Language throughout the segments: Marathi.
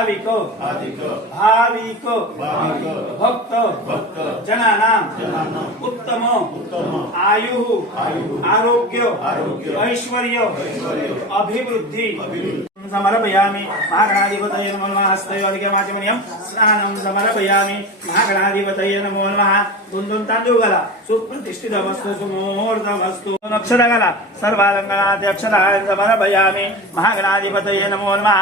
भाविक भाविक भक्त भक्त जनानां जनानां उत्तम उत्तम आयु आयुः आरोग्य आरोग्य ऐश्वर्य ऐश्वर्य अभिवृद्धी अभिवृद्धी समर्पयामि। महागणाधिपतये नमो नमः। हस्तयोर्घ्यमाचमनीयं स्नानं समर्पयामि। महागणाधिपतये नमो नमः। दोन दोन तांदूळ घाला सुप्रतिष्ठित वस्तू सुमूर्त वस्तू अक्षर घाला सर्वालंकनाथ अक्षरा समर्पयामी महागणाधिपतये नमो नमः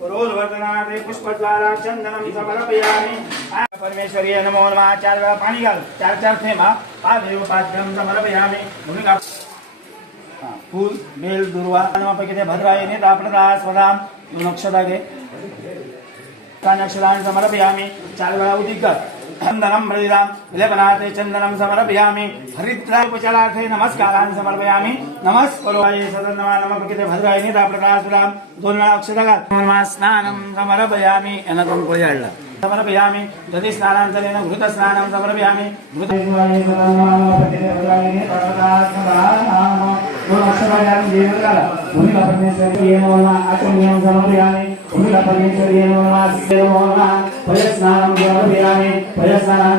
रोज वर्तनाथे पुष्पद्वारा चंदनम समर्पयामी परमेश्वरी नमो नमः। चार वेळा पाणी घाल। चार चार थेंबा। हा पाच देव पाच ग्रम समर्पयामी म्हणून हा, फूल बेल दुर्वा नमापैकी ते भद्रायने आपलं स्वदाम दोन अक्षरा घे कानक्षरान् समर्पयामि। चार वेळा उदिक कर चन्दनं मृदिरां विलेपनार्थे चन्दनं समर्पयामि। हरिद्रापचारार्थे नमस्कारान् समर्पयामि। नमस्करोय सदनमा नमः प्रकृते भद्राय निदाप्रकाशुरां दोन वेळा अक्षता घाल नमः स्नानं समर्पयामि। यांना दोन पोळी आणला समर्पयामि। जति स्नानान्तरेण घृतस्नानं समर्पयामि घृतस्नाने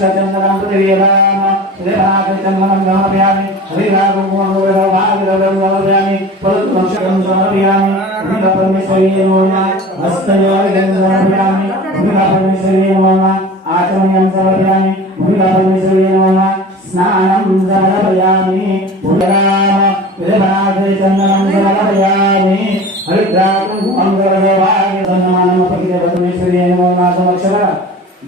सदनमा नमः प्रकृते भद्राय निदाप्रकाशुरां दोन अक्षरान् जीवन करा भूमिका परमेश्वरी नमो नमः आचमनीयं समर्पयामि भूमिका परमेश्वरी नमो नमः सिद्धे नमः पयस्नानं समर्पयामि नमः नमः स्नानं समर्पयामि भूमिराम विदधाते चन्दनं समर्पयामि हरिद्राकुङ्कुमं गरभागे धन्यमानं पकिते परमेश्वरी नमो नमः समक्षरा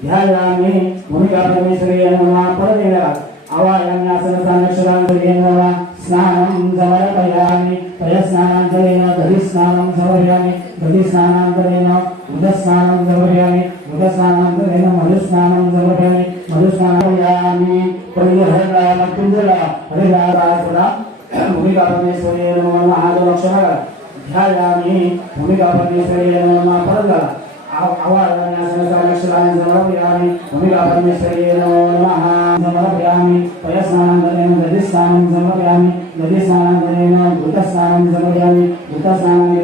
ध्यायामि भूमिका परमेश्वरी नमः परदेवा आवायाम्यासनसानक्षरान्तरेण नमः स्नानं समर्पयामि पयस्नानान्तरेण दधिस्नानं समर्पयामि दधिस्नानान्तरेण उदस्नानं समर्पयामि उदस्नानान्तरेण मधुस्नानं भूमिका परमेश्वरी नमो नमः आदलक्षरा ध्यायामि भूमिका परमेश्वरी नमो नमः परदला आवारण्यासनसानक्षरान् समर्पयामि भूमिका परमेश्वरी नमो नमः समर्पयामि पयस्नानान्तरेण दधिस्नानं समर्पयामि दधिस्नानान्तरेण घृतस्नानं समर्पयामि घृतस्नानं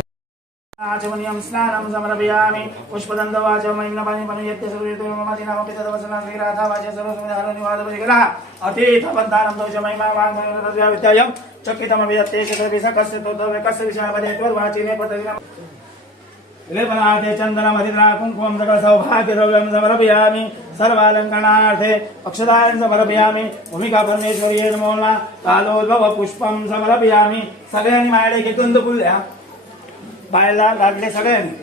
आचमनीयं स्नानं समर्पयामि पुष्पदन्तवाचमयिम्नपानि पनुयत्य सर्वेतो नामपि तदवसना वाङ्मयोदव्याविद्यायं चकितमभिदत्ते चतुर्विशकस्य तोद्धवेकस्य विषयापदे त्वर्वाचिने पतदिनम् लेपनार्थे चन्दनं कुङ्कुमं सकल सौभाग्यद्रव्यं समर्पयामि सर्वालङ्करणार्थे अक्षदायं समर्पयामि भूमिका परमेश्वर्ये नमो नमः कालोद्भव पुष्पं समर्पयामि सगळ्यांनी माझ्याकडे एक गंध फुल द्या. बायला लागले सगळ्यांनी.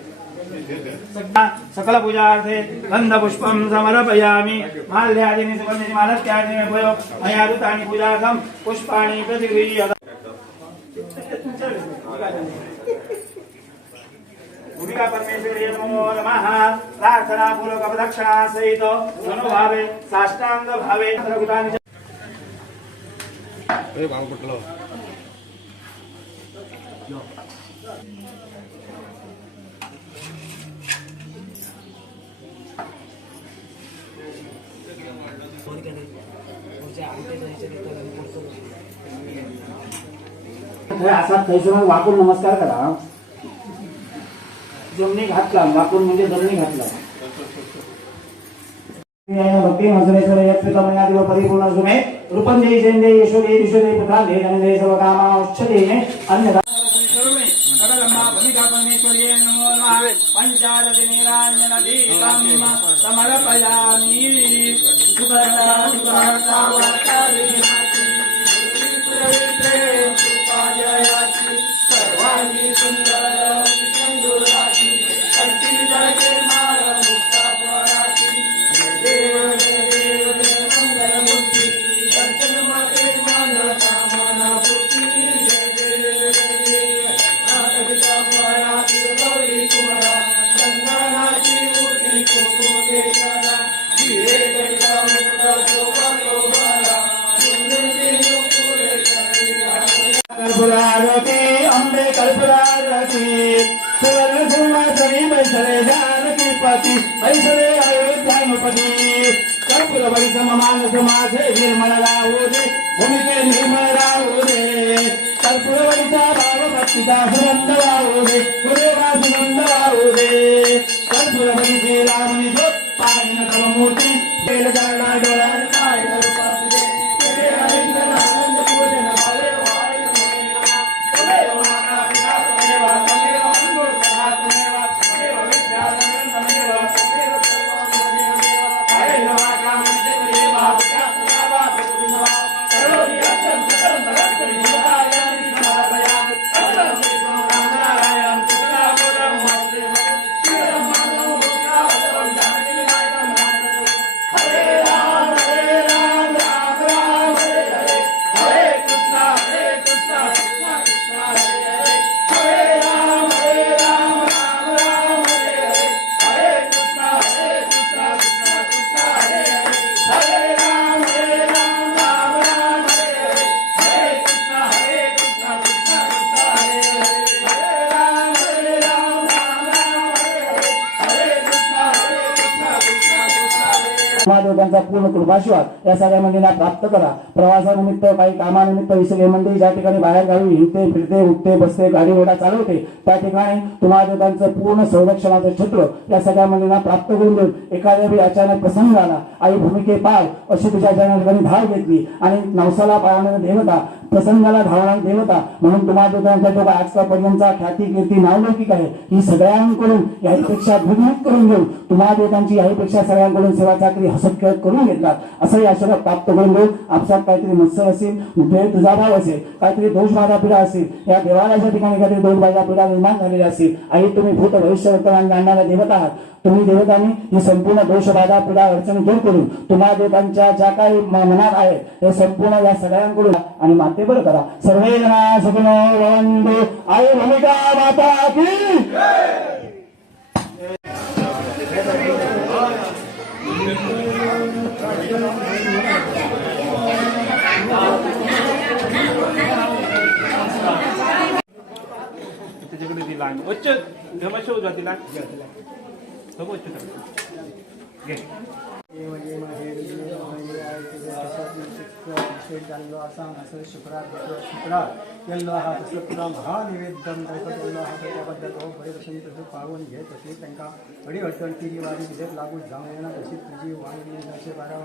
सकल पूजार्थे गंध पुष्पं समर्पयामि. माल्यादीनि सुगन्धिनि मालत्यादीनि भयो मया ऋतानि पूजार्थं पुष्पाणि प्रतिगृह्य भूमिका परमेश्वरी नमो नमः प्रार्थना पूर्वक अवदक्षा सहित मनोभावे साष्टांग भावे रघुदानि असा थैसून वाकून नमस्कार करा जमनी घातला वाकून म्हणजे जमनी घातला भक्ती मसरेश्वर यत्पितमयादिव परिपूर्ण सुमे रूपं जय जय जय यशोदे यशोदे पुत्रा जय दे जय सर्व कामा उच्छते अन्यथा सर्वांगी पती बैसले अयोध्यानुपती कर्पूर वैसम मानस माझे निर्मळ राहू दे भूमिके निर्मळ राहू दे कर्पूर वैसा भाव भक्तीचा सुगंध राहू दे सुरेवा सुगंध राहू दे कर्पूर वैसे लावणी जो पायन तव मूर्ती बेल जाडा डोळ्यात पूर्ण कृपाशिवाय या सगळ्या मंडळींना प्राप्त करा. प्रवासानिमित्त काही कामानिमित्त ही सगळी मंडळी ज्या ठिकाणी बाहेर गावी हिंडते फिरते उठते बसते गाडी घोडा चालवते त्या ठिकाणी तुम्हाला देवतांचं पूर्ण संरक्षणाचं क्षेत्र या सगळ्या मंडळींना प्राप्त करून देऊन एखाद्या वेळी अचानक प्रसंग आला आई भूमिके पाय अशी तुझ्या त्या ठिकाणी धाव घेतली आणि नवसाला पावणारी देवता प्रसंगाला धावणारी देवता म्हणून तुम्हाला देवतांच्या जो आजकापर्यंतचा ख्याती कीर्ती नावलौकिक आहे. ही सगळ्यांकडून याहीपेक्षा द्विगुणित करून घेऊन तुम्हाला देवतांची याहीपेक्षा सगळ्यांकडून सेवा चाकरी हसत खेळत करून घेतलात असं या आशीर्वाद प्राप्त करून घेऊन आपसात काहीतरी मत्सर असेल कुठे तुझा भाव असेल काहीतरी दोष बाधा पिढा असेल या देवालयाच्या ठिकाणी काहीतरी दोष बाधा पिढा निर्माण झालेल्या असेल आणि तुम्ही भूत भविष्य वर्तमान जाणणाऱ्या देवता आहात. तुम्ही देवतांनी ही संपूर्ण दोष बाधा पिढा अडचणी दूर करून तुम्हा देवतांच्या ज्या काही मनात आहेत हे संपूर्ण या सगळ्यांकडून आणि माते बरं करा. सर्वे जना सगुण वंदे आई भूमिका माता की त्याच्याकडे どこ行ってたのゲーム。सेट जाल्लो आसा हांगासर शुक्रार दुसरो शुक्रार आश्वेदान्वासानस शुक्रात् शुक्रात् पुरा सुप्रा महानिवेद्यम दैवत त्या बद्दल हो भशेन तसं पाळून घेत असे तांकां अडी अडचण तिरी वारी कितें लागू जावंक येना तशी तुझी वाणी नशे बारा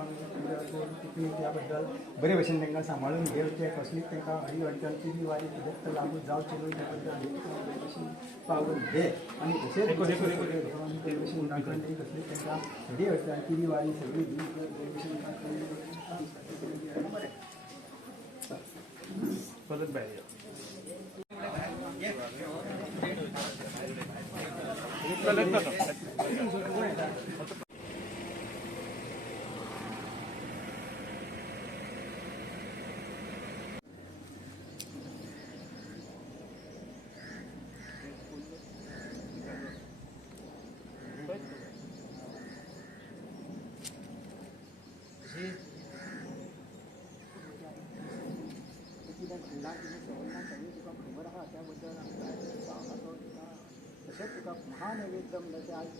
त्या बद्दल बरे भशेन तांकां सांबाळून घे ते कसली त्यांका अडी अडचण तिरी वारी विजत लागू जाऊ चलो त्याबद्दल पाहून घे आणि तसेच परिवेशन दाखवून कसली त्यांना अडी अडचण तिरी वारी सगळी बरे भशेन बरे परत बाहेर ये. चला, चला. तशेंच तुका महानैवेद्यम आज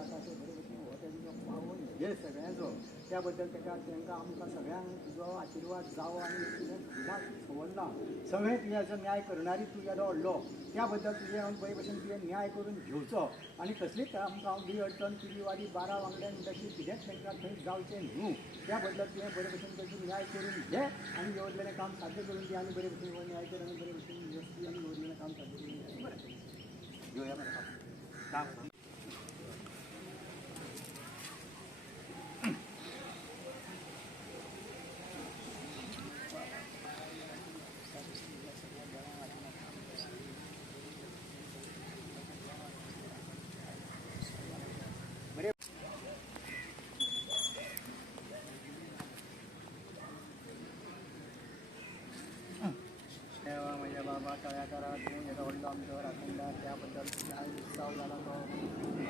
आसा ते बरे भशेन हो तेंचो पावून घे सगळ्यांचो. त्या बद्दल ताका तांकां आमकां सगळ्यांक तुजो आशिर्वाद जावो आनी तुवें दिला सवरला सगळें तुवें न्याय करणारी तूं येदो व्हडलो त्या बद्दल तुजें हांव बरे भशेन तुवें न्याय करून घेवचो आनी कसलीच आमकां हांव बी अडचण तुजी वाडी बारा वांगड्यान तशी कितेंच तांकां थंय जावचें न्हू त्या बद्दल तुवें बरे भशेन तशी न्याय करून घे आनी हे काम साध्य करून दी आनी बरे भशेन न्याय कर आनी बरे भशेन यशस्वी आनी उरलेलें काम साध्य करून बरें. घेवया मरे that one. सेवा तया करा घेऊन याचा वडील आमच्यावर राखणदार त्याबद्दल काय उत्साह झाला तो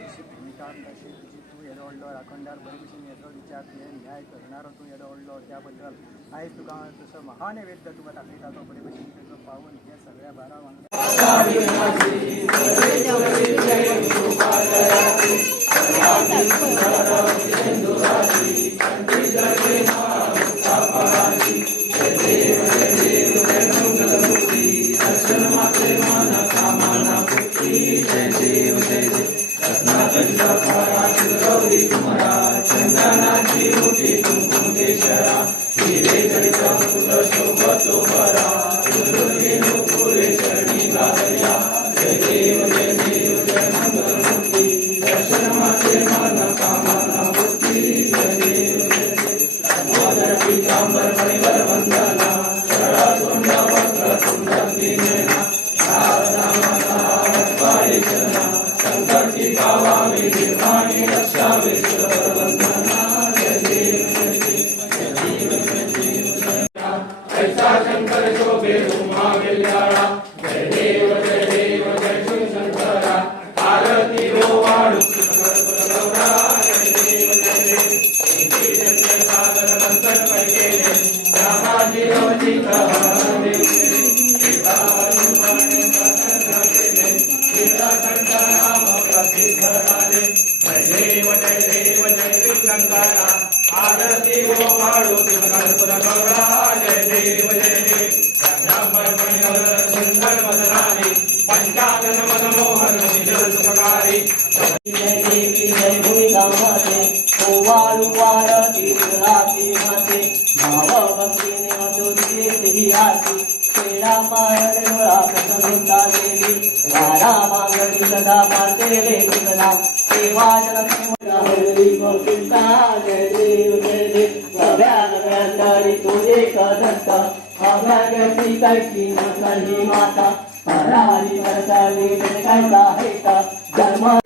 अशी भूमिका अशी तुझी तू याचा वडलो राखणदार बरेपैकी येतो विचार तुझे न्याय करणार तू याचा वडलो त्याबद्दल आयज तुका तसं महान वेद्य तुका दाखयता तो बरे भशेन तुजो पावन हे सगळ्या बारा वांगडा Tuhan आरती वो माड़ो तिलकर पुर गौरा जय देव जय वारा मागणी सदा पाचे रे तुला सेवा जनकारी तुझे कदंता अभ्यागती करती नकली माता हराली भरताली जनकांता हेता जन्मा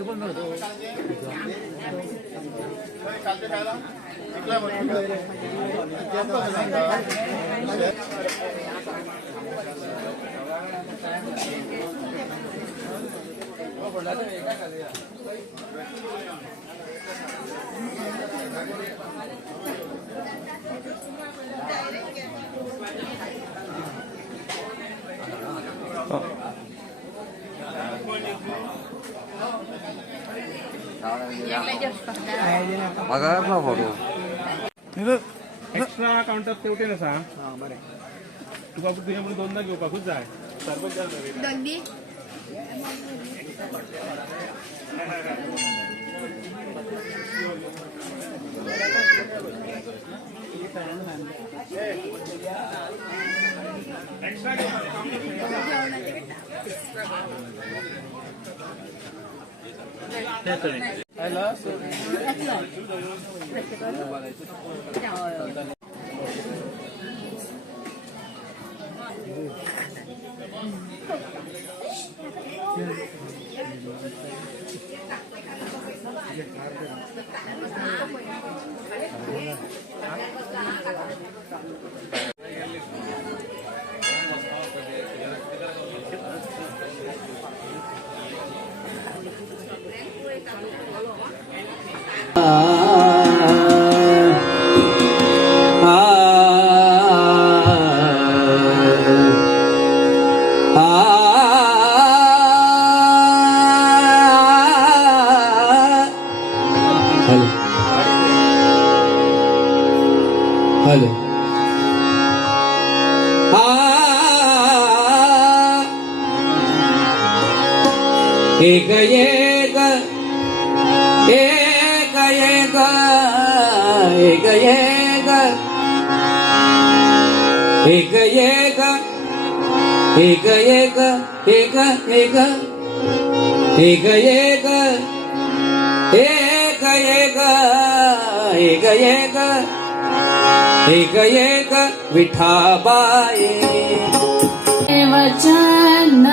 ते पण मिळतो डायरेक्ट पगार ना भरू एक्स्ट्रा काउंटर तेवटे नसा तुका तुझ्या म्हणून दोनदा घेवपाकूच जाय सरपंच एक्स्ट्रा Grazie. Ah. एक एक एक एक एक एक एक एक एक एक एक एक विठाबाई वचन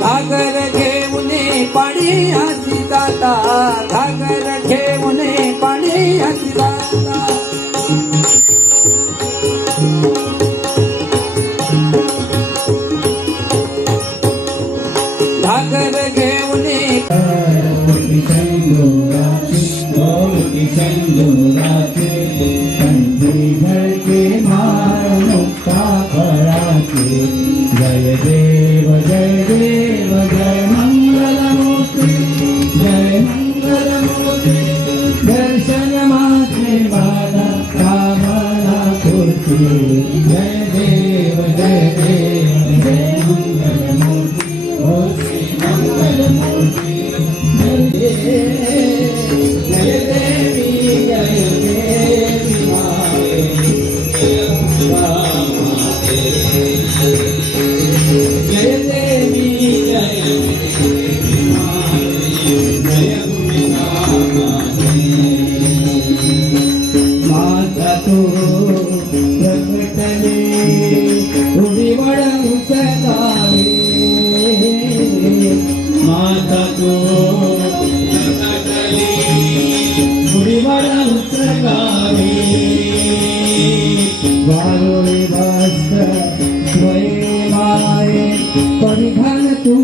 नागर घेऊन पाणी आधी दाता Jai Devi वालों ने बस स्वयं आए परिघन तू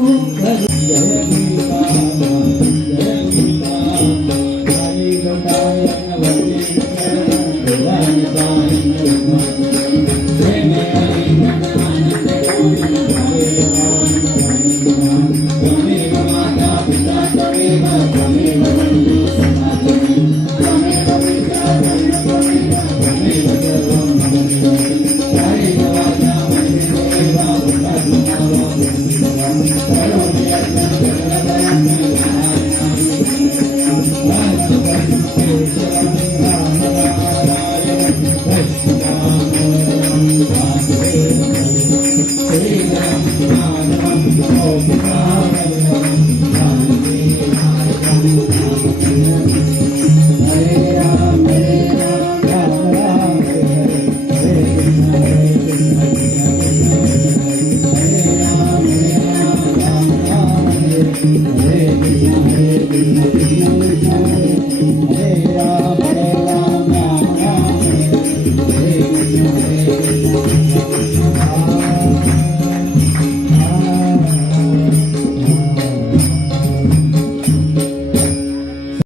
Gracias.